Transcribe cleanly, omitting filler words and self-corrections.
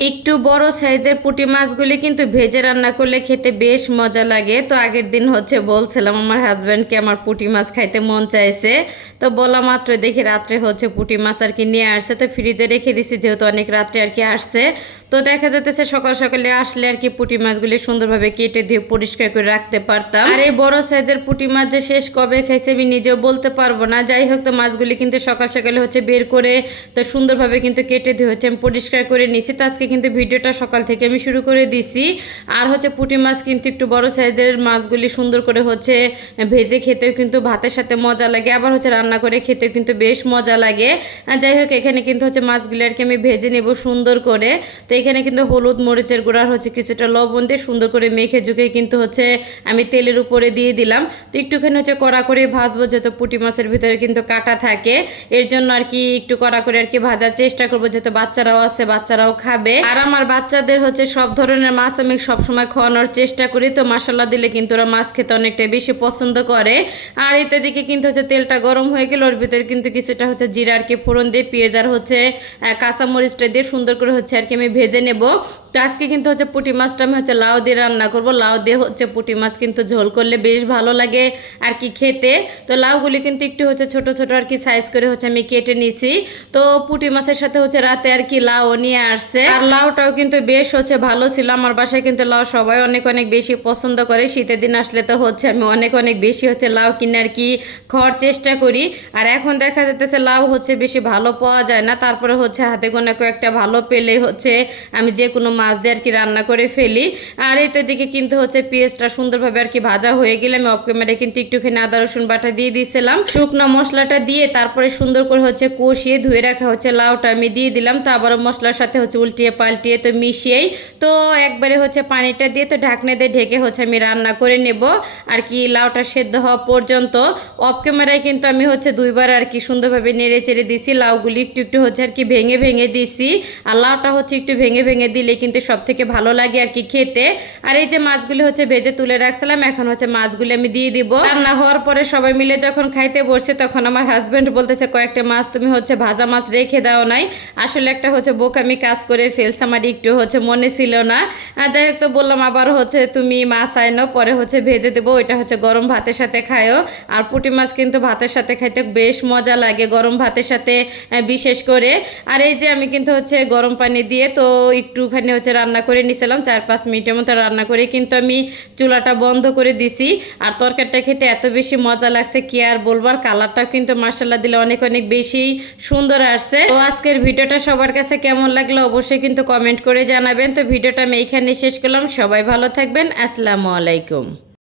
একটু বড় সাইজের পুঁটি মাছগুলি কিন্তু ভেজে রান্না করলে খেতে বেশ মজা লাগে। তো আগের দিন বলছিলাম আমার হাজব্যান্ডকে আমার পুঁটি মাছ খাইতে মন চাইছে। তো বলা মাত্র দেখি রাত্রে পুঁটি মাছ আর কি নিয়ে আসছে, তো ফ্রিজে রেখে দিছি যেহেতু অনেক রাত্রে আর কি আসছে। তো দেখা যাচ্ছে সকাল সকালে আসলে আর কি পুঁটি মাছগুলি সুন্দরভাবে কেটে দিয়ে পরিষ্কার করে রাখতে পারতাম। আর এই বড় সাইজের পুঁটি মাছ যে শেষ কবে খাইছে আমি নিজেও বলতে পারবো না। যাই হোক, তো মাছগুলি কিন্তু সকাল সকালে বের করে তো সুন্দরভাবে কিন্তু কেটে দিয়ে আমি পরিষ্কার করে নিছি। তো আজকে কিন্তু ভিডিওটা সকাল থেকে আমি শুরু করে দিছি। আর পুঁটি মাছ কিন্তু একটু বড় সাইজের মাছগুলি সুন্দর করে ভেজে খেতেও কিন্তু ভাতের সাথে মজা লাগে, আবার রান্না করে খেতেও কিন্তু বেশ মজা লাগে। যাই হোক, এখানে কিন্তু মাছগুলি আর কি আমি ভেজে নেব সুন্দর করে। তো এখানে কিন্তু হলুদ মরিচের গুঁড়ার কিছুটা লবণ দিয়ে সুন্দর করে মেখে ঝুঁকে কিন্তু আমি তেলের উপরে দিয়ে দিলাম। তো একটুখানি কড়া করে ভাজবো, যেহেতু পুঁটি মাছের ভিতরে কিন্তু কাটা থাকে, এর জন্য আর কি একটু কড়া করে আর কি ভাজার চেষ্টা করবো, যেহেতু বাচ্চারাও আছে, বাচ্চারাও খাবে। আর আমার বাচ্চাদের সব ধরনের মাছ আমি সবসময় খাওয়ানোর চেষ্টা করি। তো মশলা দিলে কিন্তু ওরা মাছ খেতে অনেকটা বেশি পছন্দ করে। আর এতে দিকে কিন্তু তেলটা গরম হয়ে গেল, ওর ভিতরে কিন্তু কিছুটা জিরা আর কি ফোড়ন দিয়ে পেঁয়াজ আর কাঁচামরিচটা দিয়ে সুন্দর করে আর কি আমি ভেজে নেব। তো আজকে কিন্তু পুঁটি মাছটা আমি লাউ দিয়ে রান্না করব। লাউ দিয়ে পুঁটি মাছ কিন্তু ঝোল করলে বেশ ভালো লাগে আর কি খেতে। তো লাউগুলি কিন্তু একটু ছোট ছোট আর কি সাইজ করে আমি কেটে নিছি। তো পুঁটি মাছের সাথে রাতে আর কি লাউ নিয়ে আসছে। আর লাউটাও কিন্তু বেশ ভালো ছিল। আমার বাসায় কিন্তু লাউ সবাই অনেক অনেক বেশি পছন্দ করে। শীতের দিন আসলে তো আমি অনেক অনেক বেশি লাউ কিনে আর কি খাওয়ার চেষ্টা করি। আর এখন দেখা যাচ্ছে লাউ বেশি ভালো পাওয়া যায় না, তারপরে হাতে গোনা কয়েকটা ভালো পেলে আমি যে কোনো মাছ দিয়ে আর কি রান্না করে ফেলি। আর এতে দিকে কিন্তু পেঁয়াজটা সুন্দরভাবে আর কি ভাজা হয়ে গেলে আমি অফ ক্যামেরায় কিন্তু একটুখানি আদা রসুন বাটা দিয়ে দিয়েছিলাম। শুকনো মশলাটা দিয়ে তারপরে সুন্দর করে কষিয়ে ধুয়ে রাখা লাউটা আমি দিয়ে দিলাম। তো আবারও মশলার সাথে উল্টিয়ে পাল্টিয়ে তো মিশিয়েই তো একবারে পানিটা দিয়ে তো ঢাকনা দিয়ে ঢেকে আমি রান্না করে নেব আর কি লাউটা সেদ্ধ হওয়া পর্যন্ত। অফ ক্যামেরায় কিন্তু আমি দুইবার আর কি সুন্দরভাবে নেড়ে চেড়ে দিছি। লাউগুলি একটু একটু আর কি ভেঙে ভেঙে দিছি। আর লাউটা একটু ভেঙে ভেঙে দিলে কিন্তু সব থেকে ভালো লাগে আর কি খেতে। আর এই যে মাছগুলি ভেজে তুলে রাখছিলাম, এখন মাছগুলি আমি দিয়ে দিব। রান্না হওয়ার পরে সবাই মিলে যখন খাইতে বসছে, তখন আমার হাজব্যান্ড বলতেছে কয়েকটা মাছ তুমি ভাজা মাছ রেখে দাও নাই। আসলে একটা বোকামি কাজ করে ফেলছে, আমার একটু মনে ছিল না। যাই হোক, তো বললাম আবার তুমি মাছ আইনো, পরে ভেজে দেবো, ওইটা গরম ভাতের সাথে খায়ও। আর পুঁটি মাছ কিন্তু ভাতের সাথে খাইতে বেশ মজা লাগে, গরম ভাতের সাথে বিশেষ করে। আর এই যে আমি কিন্তু গরম পানি দিয়ে তো একটুখানি রান্না করে নিছিলাম, 4-5 মিনিটের মতো রান্না করে কিন্তু আমি চুলাটা বন্ধ করে দিছি। আর তরকারিটা খেতে এত বেশি মজা লাগছে কি আর বলবো। আর কালারটাও কিন্তু মাশাআল্লাহ দিলে অনেক অনেক বেশি সুন্দর আসছে। তো আজকের ভিডিওটা সবার কাছে কেমন লাগলো অবশ্যই কিন্তু কমেন্ট করে জানাবেন। তো ভিডিওটা আমি এইখানে শেষ করলাম। সবাই ভালো থাকবেন। আসসালামু আলাইকুম।